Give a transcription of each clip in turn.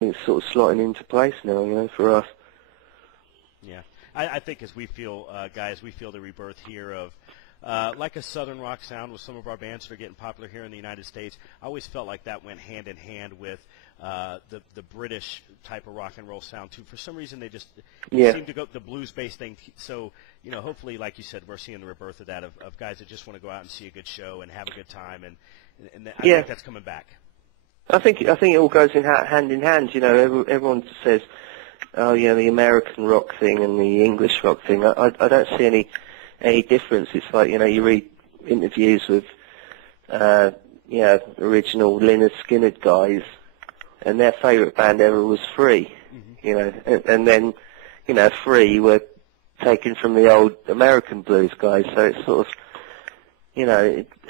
it's sort of slotting into place now, for us. Yeah, I think as we feel, guys, we feel the rebirth here of like a southern rock sound with some of our bands that are getting popular here in the United States. I always felt like that went hand in hand with the British type of rock and roll sound too. For some reason, they just seem to go the blues-based thing. So, hopefully, like you said, we're seeing the rebirth of that of guys that just want to go out and see a good show and have a good time, and I think that's coming back. I think it all goes hand in hand. Everyone says, oh, the American rock thing and the English rock thing. I don't see any difference. It's like, you read interviews with, original Lynyrd Skynyrd guys, and their favourite band ever was Free, and then, Free were taken from the old American blues guys, so it's sort of,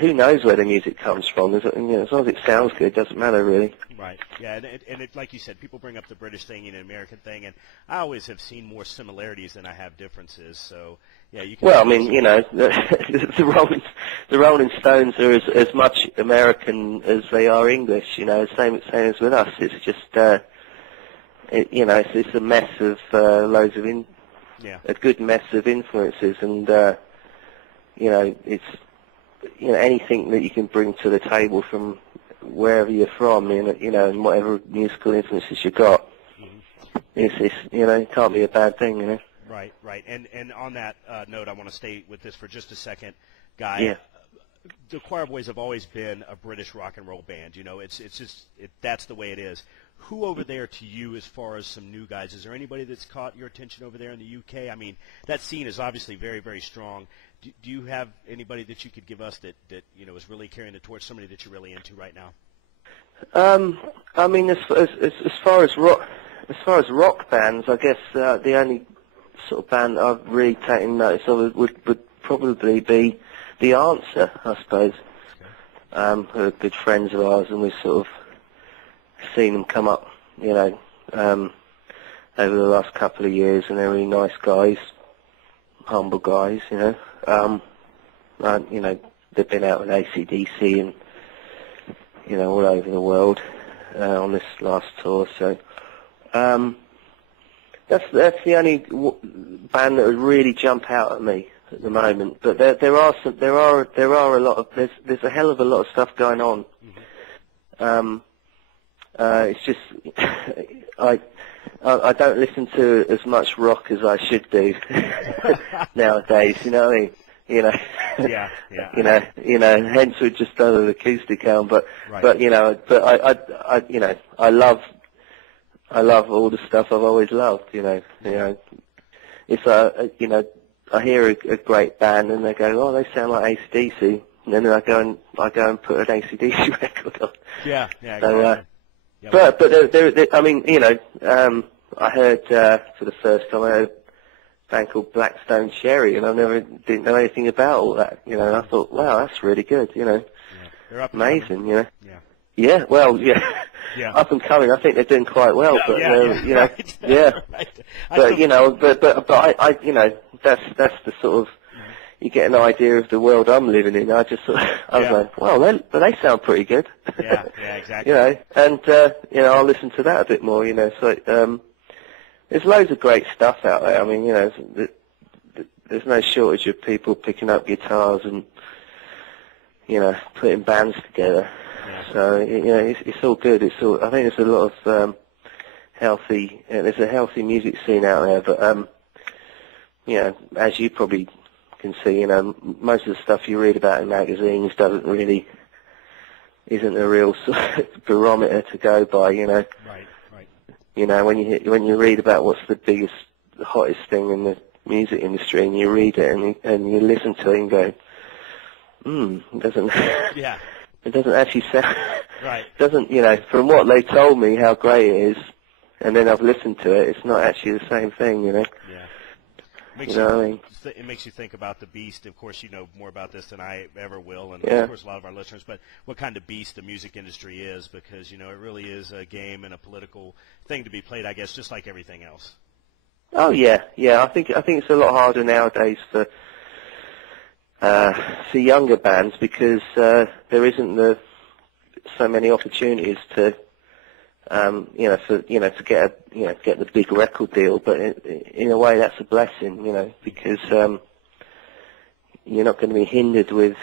who knows where the music comes from? As long as it sounds good, it doesn't matter really. Right. Yeah, and it, like you said, people bring up the British thing and the American thing, and I always have seen more similarities than I have differences. So, yeah, you can. Well, I mean, the Rolling Stones are as much American as they are English. Same as with us. It's just, it's a mess of loads of a good mess of influences, and it's. Anything that you can bring to the table from wherever you're from, and whatever musical influences you got, it can't be a bad thing, Right. And on that note, I want to stay with this for just a second, Guy. Yeah. The Quireboys have always been a British rock and roll band. It's just that's the way it is. Who over there to you, as far as some new guys? Is there anybody that's caught your attention over there in the UK? I mean, that scene is obviously very, very strong. Do you have anybody that you could give us that is really carrying the torch? Somebody that you're really into right now? I mean, as far as rock bands, I guess the only sort of band I've really taken notice of would probably be The Answer, I suppose. Who are good friends of ours, and we've sort of seen them come up, over the last couple of years, and they're really nice guys, humble guys, they've been out with AC/DC and, all over the world on this last tour, so that's the only band that would really jump out at me at the moment. But there are a lot of there's a hell of a lot of stuff going on. It's just I don't listen to as much rock as I should do nowadays. You know what I mean? Yeah. Hence we've just done an acoustic album, but I love all the stuff I've always loved. It's I hear a great band and they go, oh, they sound like AC/DC, and then I go and put an AC/DC record on. Yeah. So, but I mean, I heard for the first time I heard a band called Blackstone Cherry, and I didn't know anything about all that. And I thought, wow, that's really good. They're up amazing. Yeah. Well, up and coming. I think they're doing quite well, but But that's the sort of, you get an idea of the world I'm living in. I was like, well, they sound pretty good. Yeah, exactly. And I'll listen to that a bit more. So there's loads of great stuff out there. I mean, there's no shortage of people picking up guitars and putting bands together. Yeah. So it's all good. I think there's a lot of healthy. There's a healthy music scene out there, but as you probably can see, most of the stuff you read about in magazines isn't a real sort of barometer to go by. Right. When you read about what's the biggest, the hottest thing in the music industry, and you read it and you listen to it and go, it doesn't. Yeah. It doesn't actually sound. Right. Doesn't from what they told me how great it is, and then I've listened to it. It's not actually the same thing. Yeah. It makes you think about the beast. Of course, you know more about this than I ever will, and of course a lot of our listeners. But what kind of beast the music industry is, because it really is a game and a political thing to be played, I guess, just like everything else. Oh yeah. I think it's a lot harder nowadays for younger bands because there isn't so many opportunities to to get the big record deal. But in a way, that's a blessing, because you're not going to be hindered with,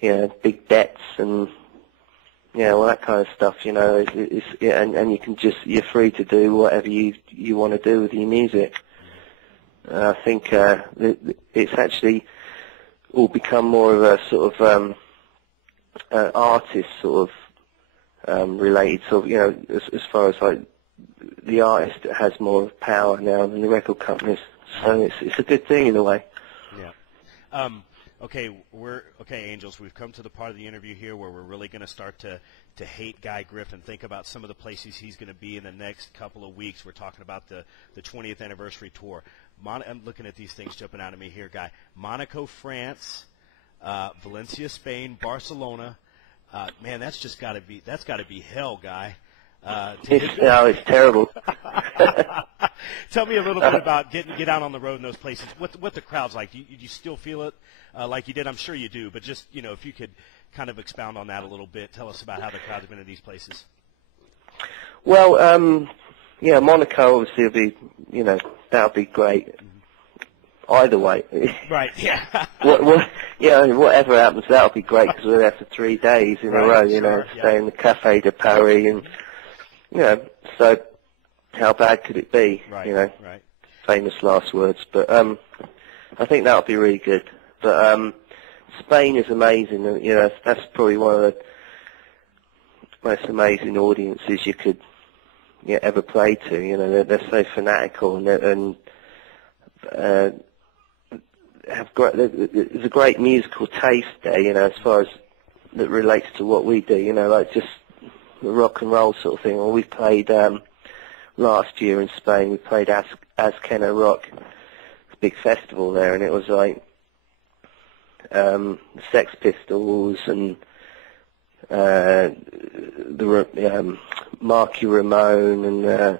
big debts and, all that kind of stuff. And you're free to do whatever you want to do with your music. I think it's actually all become more of a sort of artist sort of related, sort of, as far as like the artist has more power now than the record companies. So it's a good thing in a way. Yeah. Okay, Angels. We've come to the part of the interview here where we're really going to start to hate Guy Griffin. Think about some of the places he's going to be in the next couple of weeks. We're talking about the 20th anniversary tour. I'm looking at these things jumping out at me here, Guy. Monaco, France, Valencia, Spain, Barcelona. Man, that's got to be hell, Guy. It's terrible. Tell me a little bit about get out on the road in those places. What the crowd's like? Do you still feel it like you did? I'm sure you do, but just if you could kind of expound on that a little bit. Tell us about how the crowd's been in these places. Well, Monaco obviously will be, that'll be great. Either way. Right. Yeah. Whatever happens, that'll be great because we're there for 3 days in a row. Stay in the Café de Paris, and so how bad could it be? Right. Right. Famous last words, but I think that'll be really good. But Spain is amazing. That's probably one of the most amazing audiences you could ever play to. They're so fanatical and have great. There's a great musical taste there. As far as that relates to what we do. Like just the rock and roll sort of thing. Well, we played last year in Spain. We played Azkena Rock, a big festival there, and it was like the Sex Pistols and Marky Ramone and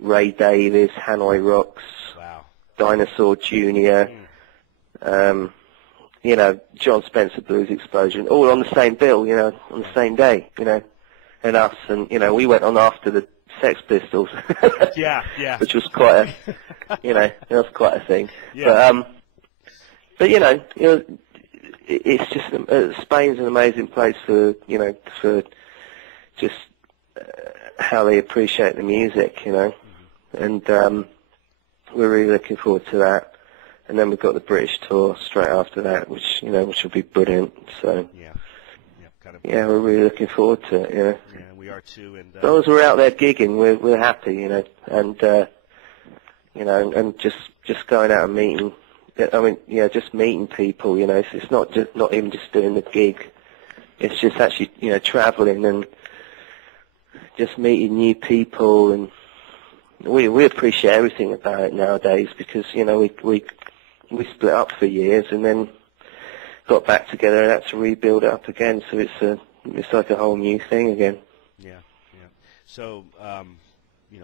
Ray Davis, Hanoi Rocks, wow. Dinosaur Jr., John Spencer Blues Explosion, all on the same bill, on the same day, and us, and we went on after the Sex Pistols, yeah, which was quite a, it was quite a thing, yeah. but it's just Spain's an amazing place for just how they appreciate the music, and we're really looking forward to that. And then we've got the British tour straight after that, which will be brilliant. So we're really looking forward to it. Yeah, we are too. And as long as we're out there gigging, we're happy, and and just going out and meeting. Just meeting people. It's not even just doing the gig. It's just actually traveling and just meeting new people, and we appreciate everything about it nowadays because we split up for years and then got back together and had to rebuild it up again. So it's like a whole new thing again. Yeah. So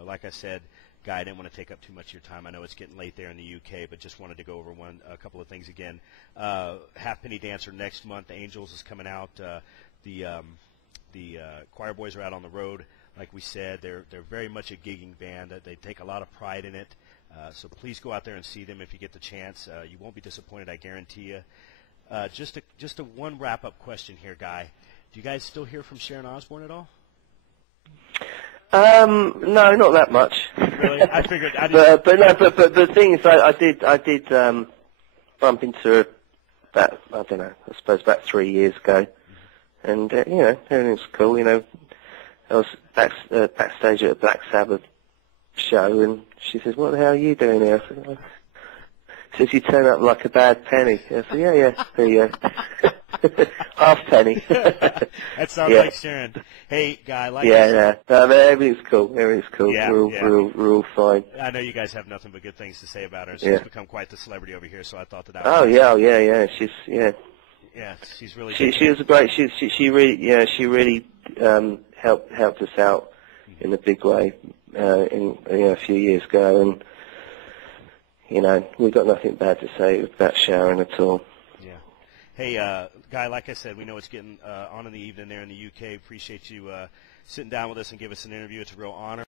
like I said, Guy, I didn't want to take up too much of your time. I know it's getting late there in the UK, but just wanted to go over a couple of things again. Halfpenny Dancer next month. Angels is coming out. The Quireboys are out on the road. Like we said, they're very much a gigging band. They take a lot of pride in it. So please go out there and see them if you get the chance. You won't be disappointed, I guarantee you. Just a one wrap-up question here, Guy. Do you guys still hear from Sharon Osbourne at all? No, not that much. Really? I figured. But the thing is, I did bump into her about, I don't know, I suppose about 3 years ago, and everything was cool. I was backstage at a Black Sabbath show, and she says, "What the hell are you doing here?" I said, she says, "You turn up like a bad penny." I said, "Yeah, there you go." Half penny. That sounds like Sharon. Hey, Guy, everything's cool. Everything's cool. Yeah, we're all fine. I know you guys have nothing but good things to say about her. She's become quite the celebrity over here, so I thought that. Yeah. She's really. She was great. She really helped us out in a big way a few years ago, and we've got nothing bad to say about Sharon at all. Yeah. Hey, Guy, like I said, we know it's getting on in the evening there in the UK. Appreciate you sitting down with us and give us an interview. It's a real honor.